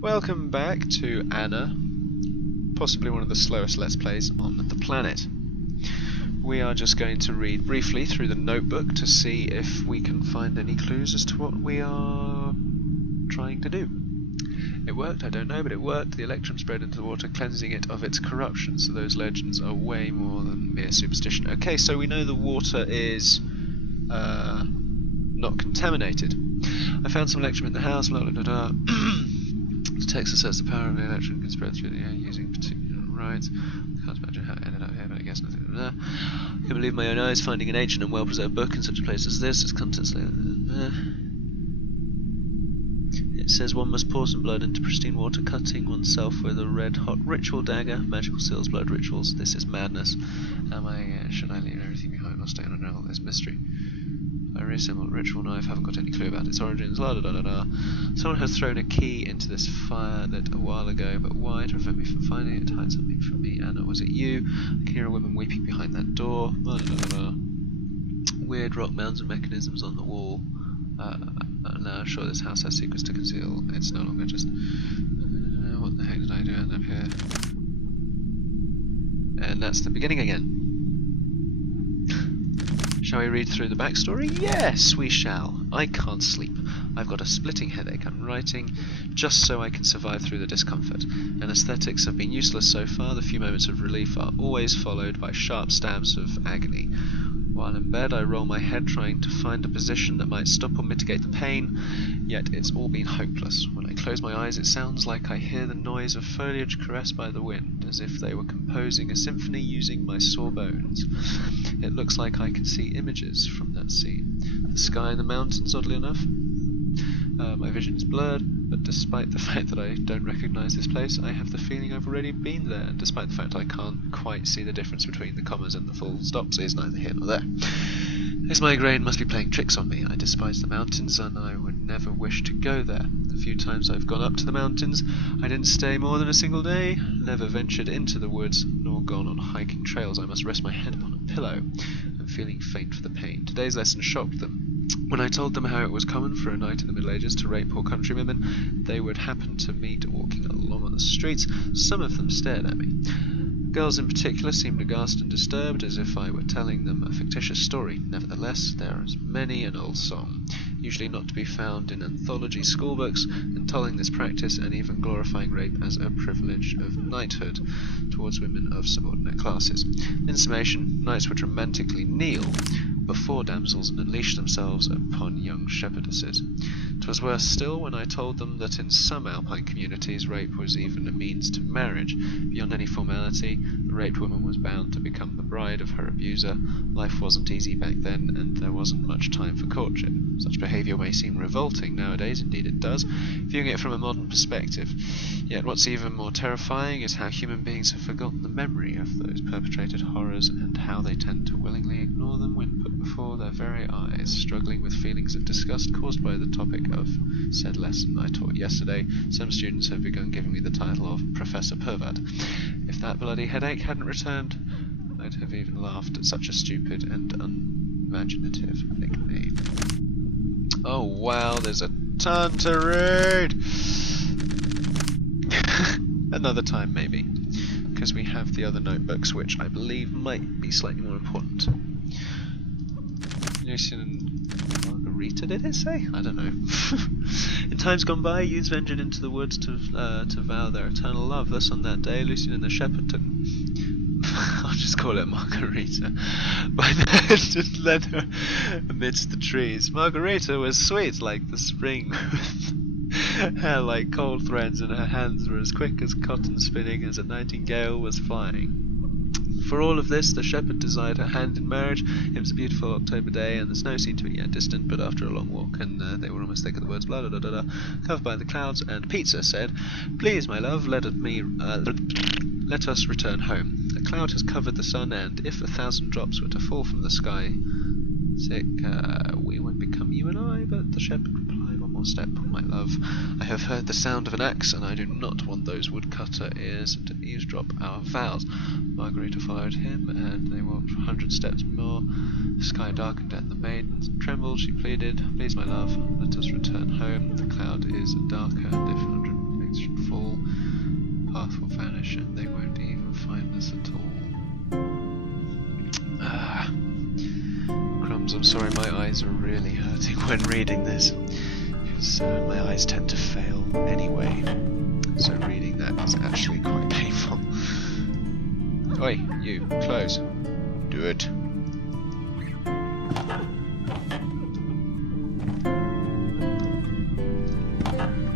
Welcome back to Anna, possibly one of the slowest Let's Plays on the planet. We are just going to read briefly through the notebook to see if we can find any clues as to what we are trying to do. It worked, I don't know, but it worked. The electrum spread into the water, cleansing it of its corruption, so those legends are way more than mere superstition. Okay, so we know the water is not contaminated. I found some electrum in the house, blah blah blah blah. The text asserts the power of the electrum can spread through the air using particular rites. I can't imagine how it ended up here, but I guess nothing. I can believe my own eyes finding an ancient and well-preserved book in such a place as this. Its contents. It says one must pour some blood into pristine water, cutting oneself with a red-hot ritual dagger. Magical seals, blood rituals. This is madness. Should I leave everything behind or stay and unravel this mystery? I reassembled a ritual knife, haven't got any clue about its origins, la da da da da. Someone has thrown a key into this fire lit a while ago, but why? To prevent me from finding it, hide something from me. Anna, was it you? I can hear a woman weeping behind that door, la da da da da. Weird rock mounds and mechanisms on the wall. Now, sure, this house has secrets to conceal. It's no longer just... what the heck did I do end up here? And that's the beginning again. Shall we read through the backstory? Yes, we shall. I can't sleep. I've got a splitting headache. I'm writing just so I can survive through the discomfort. Anesthetics have been useless so far. The few moments of relief are always followed by sharp stabs of agony. While in bed, I roll my head trying to find a position that might stop or mitigate the pain, yet it's all been hopeless. When I close my eyes, it sounds like I hear the noise of foliage caressed by the wind, as if they were composing a symphony using my sore bones. It looks like I can see images from that scene. The sky and the mountains, oddly enough. My vision is blurred, but despite the fact that I don't recognise this place, I have the feeling I've already been there, and despite the fact I can't quite see the difference between the commas and the full stops is neither here nor there. This migraine must be playing tricks on me. I despise the mountains, and I would never wish to go there. The few times I've gone up to the mountains, I didn't stay more than a single day, never ventured into the woods, nor gone on hiking trails. I must rest my head upon a pillow. I'm feeling faint for the pain. Today's lesson shocked them. When I told them how it was common for a knight in the Middle Ages to rape poor countrywomen, they would happen to meet walking along on the streets. Some of them stared at me. Girls in particular seemed aghast and disturbed, as if I were telling them a fictitious story. Nevertheless, there is many an old song, usually not to be found in anthology schoolbooks, entitling this practice and even glorifying rape as a privilege of knighthood towards women of subordinate classes. In summation, knights would romantically kneel before damsels and unleash themselves upon young shepherdesses. 'Twas worse still when I told them that in some alpine communities rape was even a means to marriage. Beyond any formality, the raped woman was bound to become the bride of her abuser. Life wasn't easy back then, and there wasn't much time for courtship. Such behaviour may seem revolting nowadays, indeed it does, viewing it from a modern perspective. Yet what's even more terrifying is how human beings have forgotten the memory of those perpetrated horrors, and how they tend to willingly ignore them when put before their very eyes. Struggling with feelings of disgust caused by the topic of said lesson I taught yesterday, some students have begun giving me the title of Professor Pervert. If that bloody headache hadn't returned, I'd have even laughed at such a stupid and unimaginative nickname. Oh wow, there's a ton to read! Another time maybe, because we have the other notebooks which I believe might be slightly more important. Lucian and Margarita, did it say? I don't know. In times gone by, youths ventured into the woods to vow their eternal love. Thus on that day, Lucian and the shepherd took... I'll just call it Margarita. By then, just led her amidst the trees. Margarita was sweet like the spring, with hair like cold threads, and her hands were as quick as cotton spinning as a nightingale was flying. For all of this, the shepherd desired her hand in marriage. It was a beautiful October day, and the snow seemed to be yet distant, but after a long walk, and they were almost thick of the words, blah, blah, blah, blah, blah, covered by the clouds, and Pizza said, "Please, my love, let us return home. A cloud has covered the sun, and if 1,000 drops were to fall from the sky, we would become you and I." But the shepherd replied, "One more step, my love. I have heard the sound of an axe, and I do not want those woodcutter ears to eavesdrop our vows." Margarita followed him, and they walked 100 steps more. The sky darkened, and the maiden trembled. She pleaded, "Please, my love, let us return home. The cloud is darker, and if 100 leagues should treasure. They won't even find us at all. Ah. Crumbs, I'm sorry, my eyes are really hurting when reading this. Because my eyes tend to fail anyway. So reading that is actually quite painful. Oi, you, close. Do it.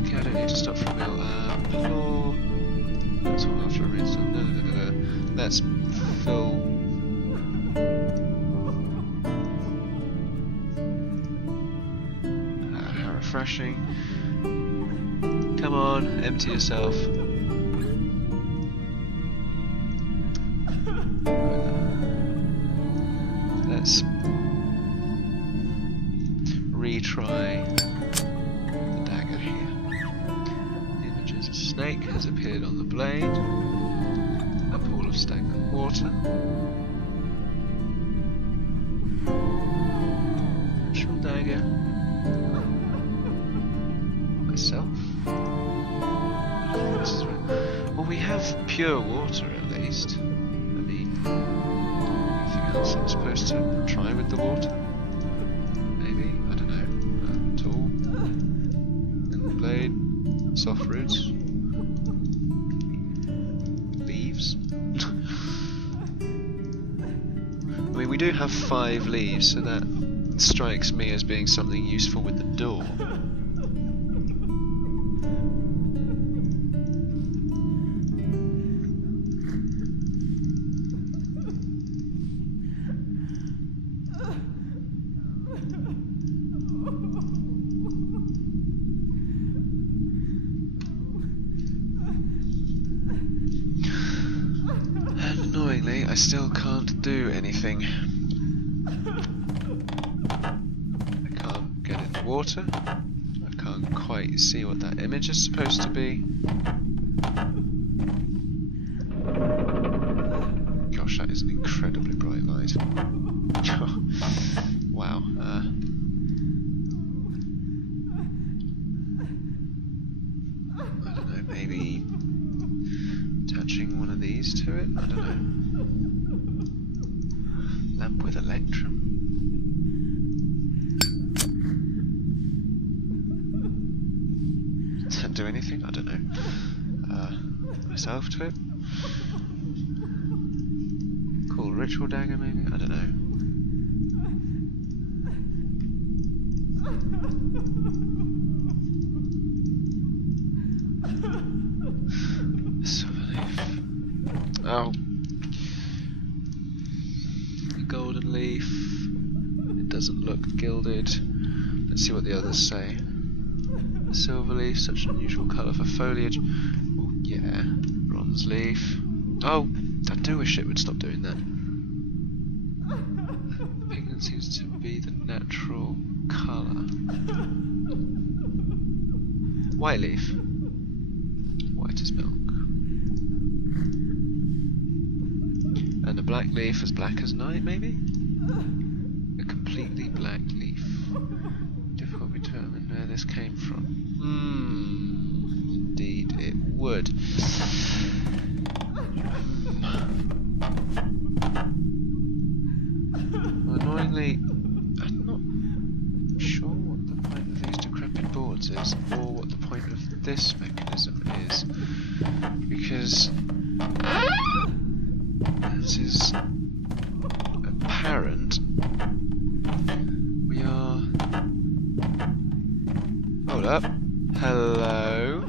Okay, I don't need to stop for a meal. Floor. That's all after a read. Let's fill. How refreshing. Come on, empty yourself. Let's retry the dagger here. Images, a snake has appeared on the blade. A pool of stagnant water. Natural dagger. Myself. I don't think this is right. Well, we have pure water at least. I mean, anything else I'm supposed to try with the water? Maybe? I don't know. Tool. In the blade. Soft roots. Leaves. I mean, we do have 5 leaves, so that strikes me as being something useful with the door. Annoyingly, I still can't do anything. I can't get in the water. I can't quite see what that image is supposed to be. Gosh, that is an incredibly bright light. Wow. I don't know, maybe attaching one of these to it? I don't know. Lamp with electrum. Does that do anything? I don't know. Myself to it? Cool ritual dagger maybe? I don't know. Silver leaf. Oh. A golden leaf. It doesn't look gilded. Let's see what the others say. A silver leaf, such an unusual colour for foliage. Oh, yeah. Bronze leaf. Oh, I do wish it would stop doing that. Pigment seems to be the natural colour. White leaf. White as milk. And a black leaf as black as night, maybe? A completely black leaf. Difficult to determine where this came from. Indeed it would. Well, annoyingly, I'm not sure what the point of these decrepit boards is, or what the point of this mechanism is, because as is apparent, we are... Hold up. Hello?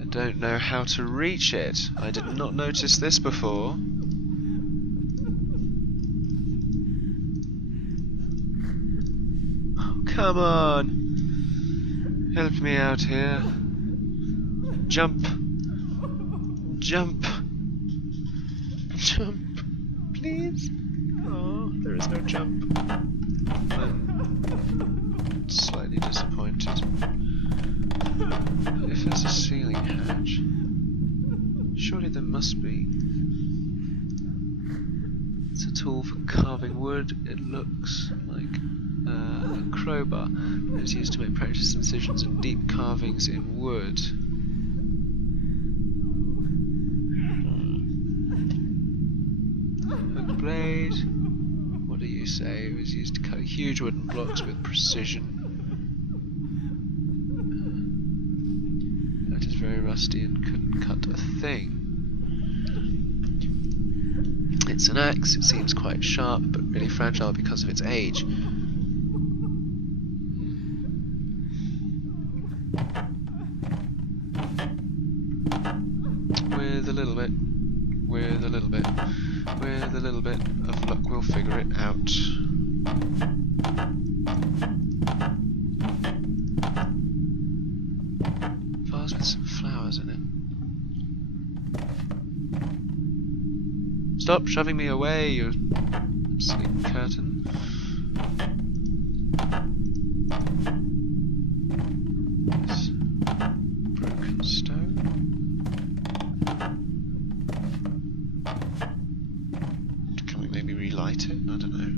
I don't know how to reach it. I did not notice this before. Oh, come on! Help me out here. Jump! Jump! Jump! Please? Oh, there is no jump. I'm slightly disappointed. But if there's a ceiling hatch, surely there must be. It's a tool for carving wood. It looks like a crowbar that is used to make practice incisions and deep carvings in wood. say. It was used to cut huge wooden blocks with precision. It is very rusty and couldn't cut a thing. It's an axe, it seems quite sharp, but really fragile because of its age. With a little bit of luck, we'll figure it out. Vase with some flowers in it. Stop shoving me away, you sleep curtain. This broken stone. Can we maybe relight it? I don't know.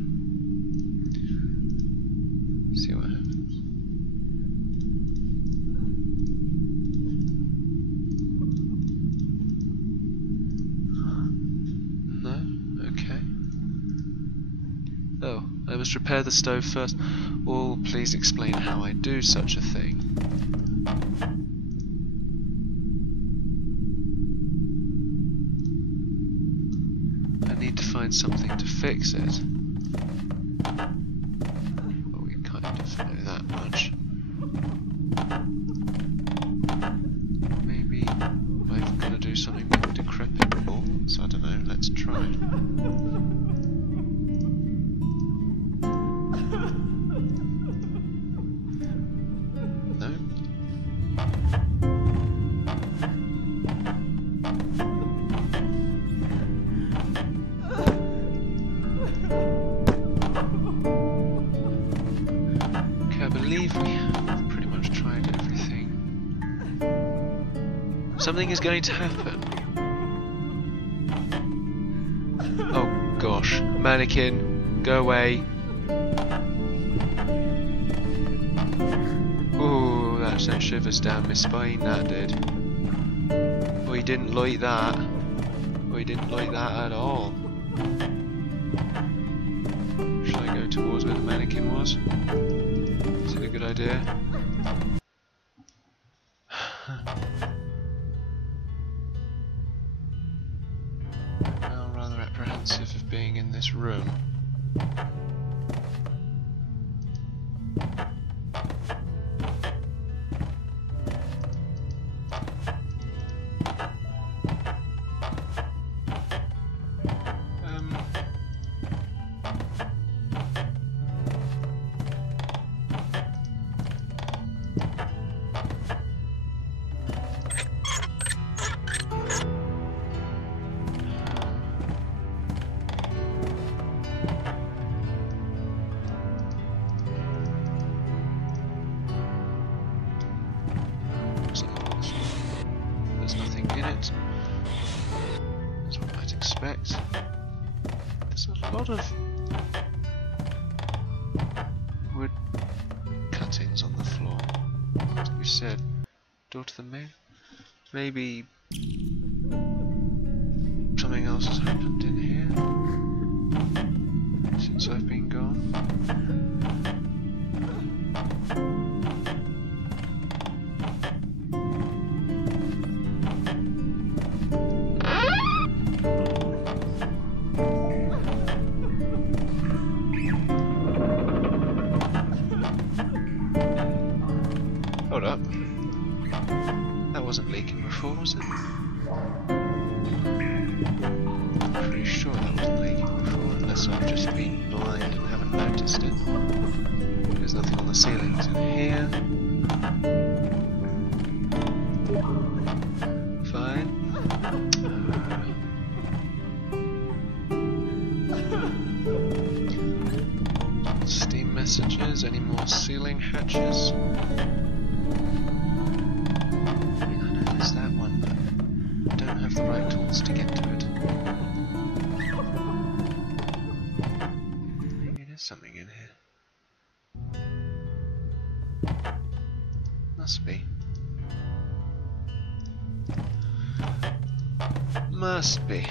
See what happens. Oh, I must repair the stove first. Or please explain how I do such a thing. I need to find something to fix it. Well, we kind of know that much. Maybe I've got to do something with decrepit boards? I don't know, let's try. Something is going to happen. Oh gosh, mannequin, go away. Ooh, that sent shivers down my spine, that did. Oh, he didn't like that. Oh, he didn't like that at all. Should I go towards where the mannequin was? Is it a good idea? Of being in this room. There's nothing in it. That's what I'd expect. There's a lot of wood cuttings on the floor. As we said, door to the main. Maybe something else has happened in here since I've been gone. Hold up. That wasn't leaking before, was it? I'm pretty sure that wasn't leaking before, unless I've just been blind and haven't noticed it. There's nothing on the ceilings in here. Fine. Steam messages, any more ceiling hatches? That one, but I don't have the right tools to get to it. Maybe there's something in here. Must be. Must be.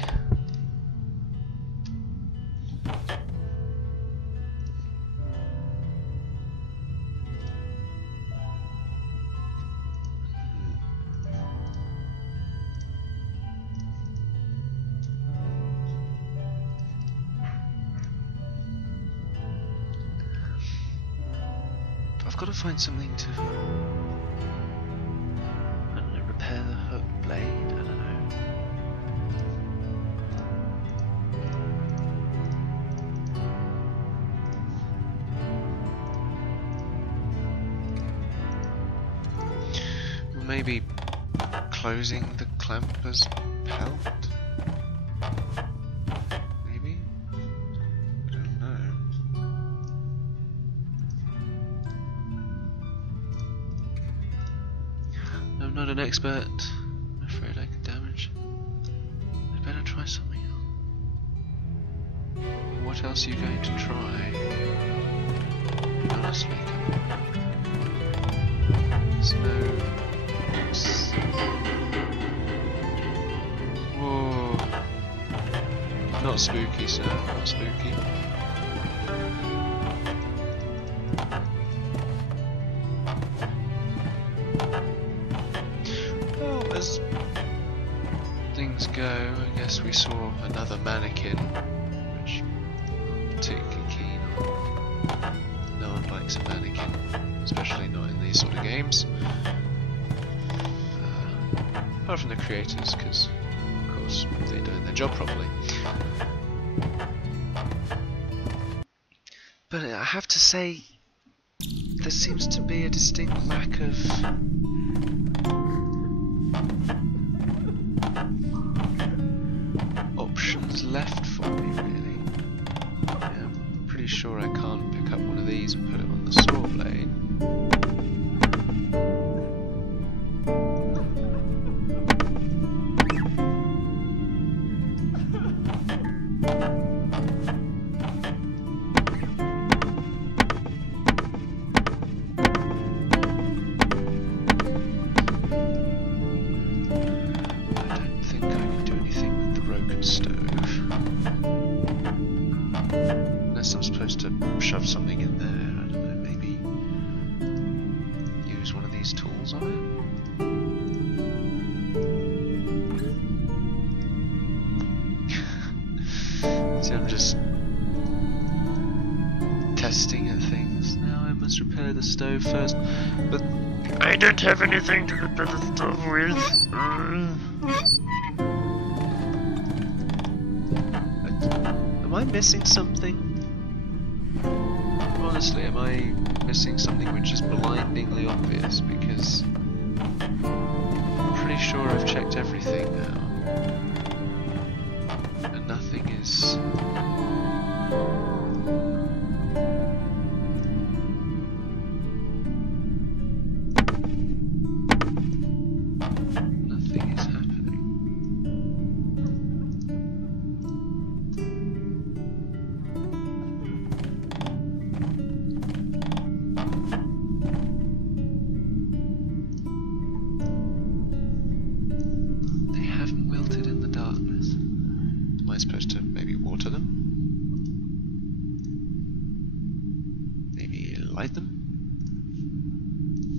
got to find something to, I don't know, repair the hook blade, I don't know. Maybe closing the clamper's pelt? Maybe? I don't know. I'm not an expert. I'm afraid I could damage. I'd better try something else. What else are you going to try? Honestly, come on. There's no... Whoa. Not spooky, sir. Not spooky. Well, as things go, I guess we saw another mannequin, which I'm not particularly keen on. No one likes a mannequin, especially not in these sort of games. Apart from the creators, because of course they're doing their job properly. But I have to say, there seems to be a distinct lack of options left for me, really. Yeah, I'm pretty sure I can't pick up one of these and put it on the saw blade. Unless I'm supposed to shove something in there, I don't know, maybe use one of these tools on it. See, I'm just testing at things. Now I must repair the stove first, but I don't have anything to repair the stove with. Am I missing something? Honestly, am I missing something which is blindingly obvious? Because I'm pretty sure I've checked everything now. And nothing is... Nothing is happening. Supposed to maybe water them? Maybe light them?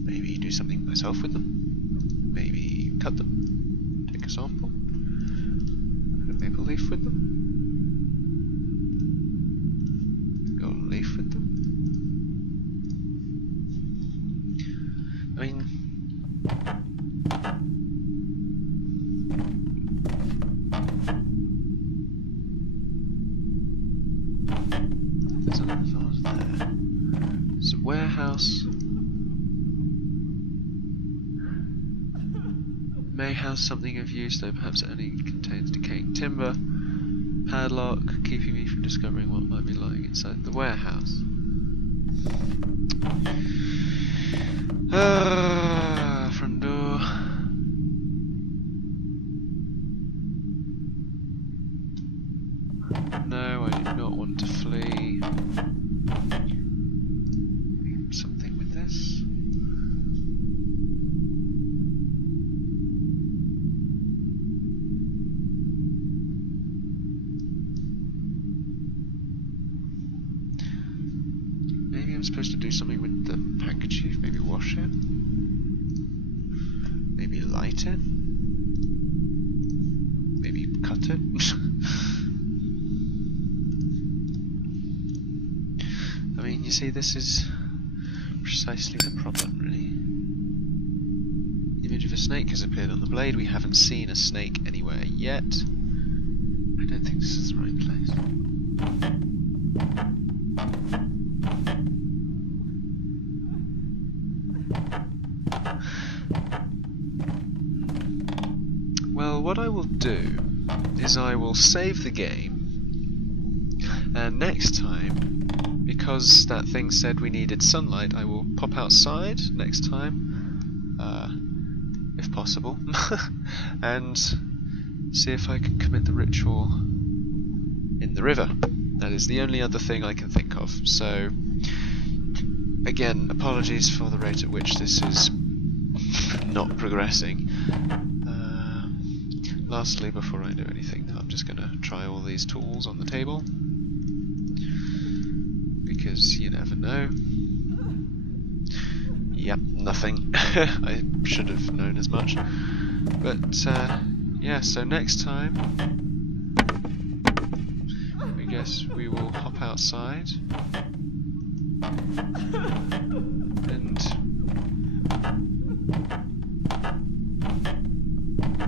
Maybe do something myself with them? Maybe cut them? Take a sample? Put a maple leaf with them? Golden leaf with them? I mean... There's another vase there. It's a warehouse. May house something of use, though perhaps it only contains decaying timber. Padlock, keeping me from discovering what might be lying inside the warehouse. Front door. No, I do not want to flee. Something with this? Maybe I'm supposed to do something with the handkerchief, maybe wash it? Maybe light it? Maybe cut it? I mean, you see, this is precisely the problem, really. The image of a snake has appeared on the blade. We haven't seen a snake anywhere yet. I don't think this is the right place. Well, what I will do is I will save the game, and next time, because that thing said we needed sunlight, I will pop outside next time, if possible, and see if I can commit the ritual in the river. That is the only other thing I can think of. So, again, apologies for the rate at which this is not progressing. Lastly, before I do anything, I'm just going to try all these tools on the table, because you never know. Yep, nothing. I should have known as much. But, yeah, so next time, I guess we will hop outside and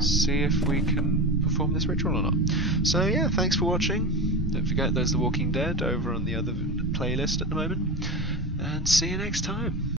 see if we can perform this ritual or not. So yeah, thanks for watching. Don't forget there's The Walking Dead over on the other playlist at the moment, and see you next time.